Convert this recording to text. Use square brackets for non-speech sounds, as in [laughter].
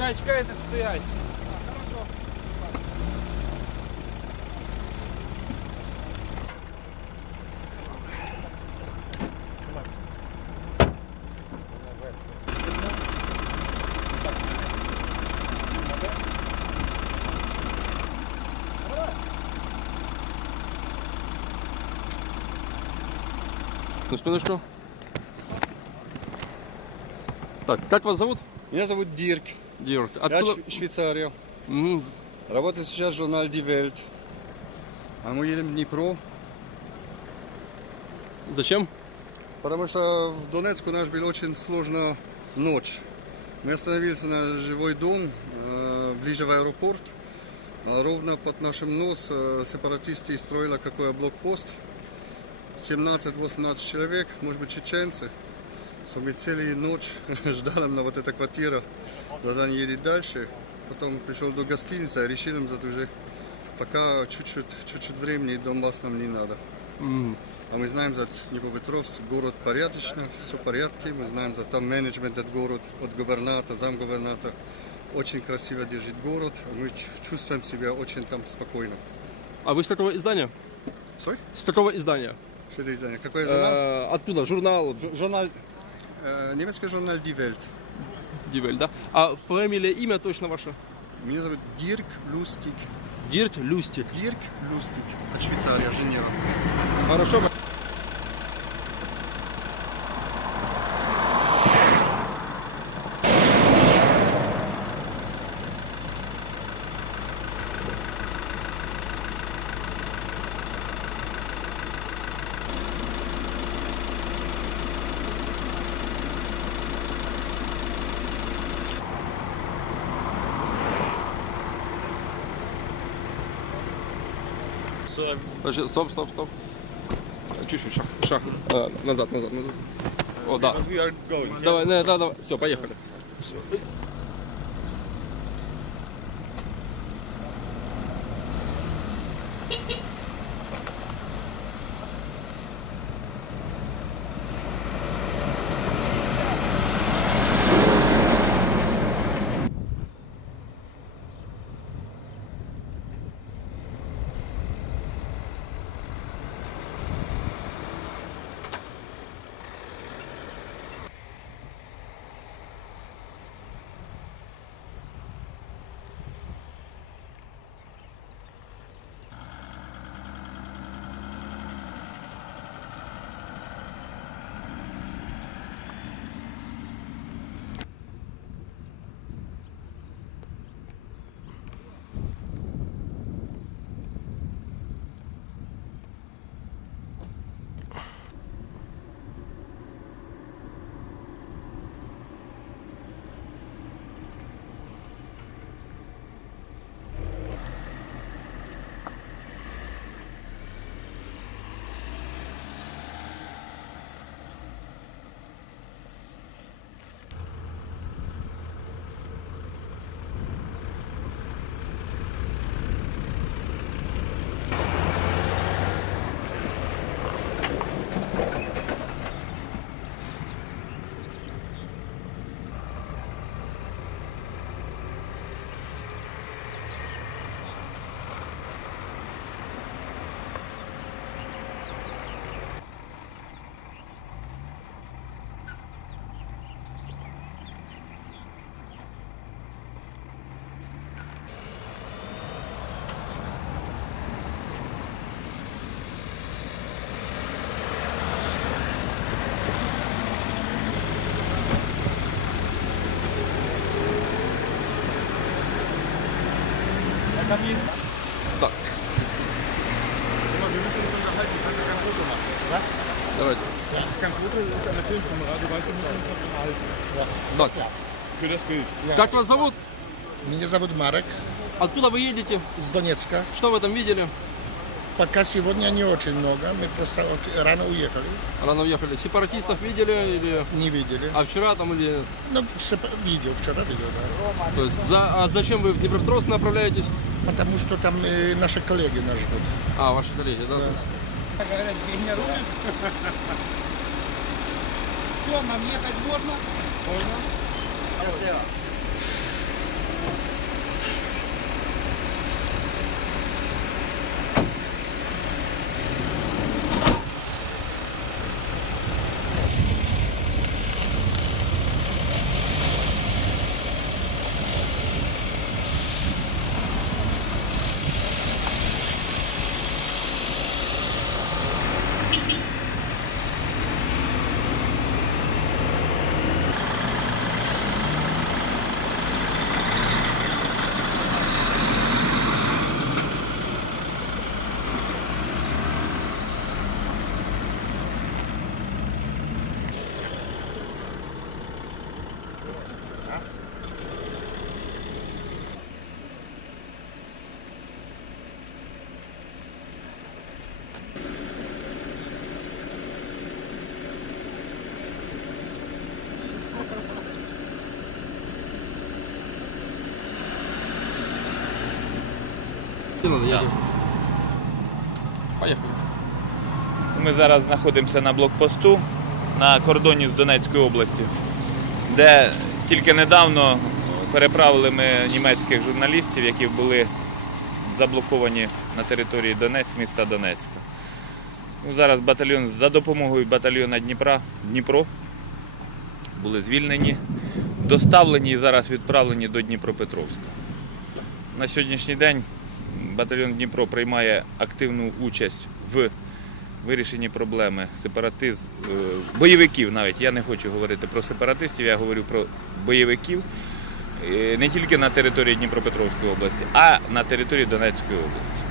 Чекай, чекайте, стоять. Ну, спиночку. Так, как вас зовут? Меня зовут Дирк. Дирк. Я Откуда? Ш- Швейцария. М, Работаю сейчас в журнале Die Welt. А мы едем в Днепро, Зачем? потому что в Донецку наш был очень сложная ночь. Мы остановились на живой дом, э, ближе в аэропорт. А ровно под нашим нос э, сепаратисты строили какой блокпост. 17-18 человек, может быть чеченцы. So, мы целую ночь [laughs] ждали на вот эта квартира, когда они едут дальше. Потом пришел до гостиницы, решили им за уже пока чуть-чуть, чуть-чуть времени Донбасс нам не надо. А мы знаем за Днепропетровск, город порядочно, все в порядке. Мы знаем за там менеджмент этот город, от губерната, замгуберната. Очень красиво держит город. Мы чувствуем себя очень там спокойно. А вы с какого издания? Sorry? С какого издания? Что это издание? Какой журнал? Э, оттуда, журнал Жу- Журнал, немецкий журнал Die Welt. Дивель, да? А фамилия, имя точно ваше? Меня зовут Дирк Лустик. Дирк Люстик. Дирк Лустик. От Швейцарии, Женева. Хорошо. Подожди, стоп, стоп, стоп. Чуть-чуть, шаг, шаг. А, назад, назад, назад. О, да. Давай, не, да, давай. Все, поехали. Там есть. Так, Guck mal, wir müssen uns unterhalten. Du kannst ja kein Foto machen. Was? давайте. Das ist kein Foto, das ist eine Filmkamera. Du weißt, wir müssen uns noch unterhalten. Так, Für das Bild. как вас зовут? Меня зовут Марек Откуда вы едете? из Донецка. Что вы там видели? Пока сегодня не очень много, мы просто очень рано уехали, Рано уехали. Сепаратистов видели или... не видели. А вчера там или... Ну, все по- видео, вчера видео, да. То есть, за... а зачем вы в Днепропетровск направляетесь? Потому что там э, наши коллеги нас ждут. А, ваши коллеги, да? Говорят, рулит. [laughs] Все, нам ехать можно? Можно. Поїхали. Ми зараз знаходимося на блокпосту на кордоні з Донецькою областю, де тільки недавно переправили ми німецьких журналістів, які були заблоковані на території Донець, міста Донецька. Ну, зараз батальйон за допомогою батальйона Дніпра, Дніпро були звільнені, доставлені і зараз відправлені до Дніпропетровська. На сьогоднішній день батальйон Дніпро приймає активну участь в вирішенні проблеми сепаратизм, е, бойовиків навіть. Я не хочу говорити про сепаратистів, я говорю про бойовиків е, не тільки на території Дніпропетровської області, а на території Донецької області.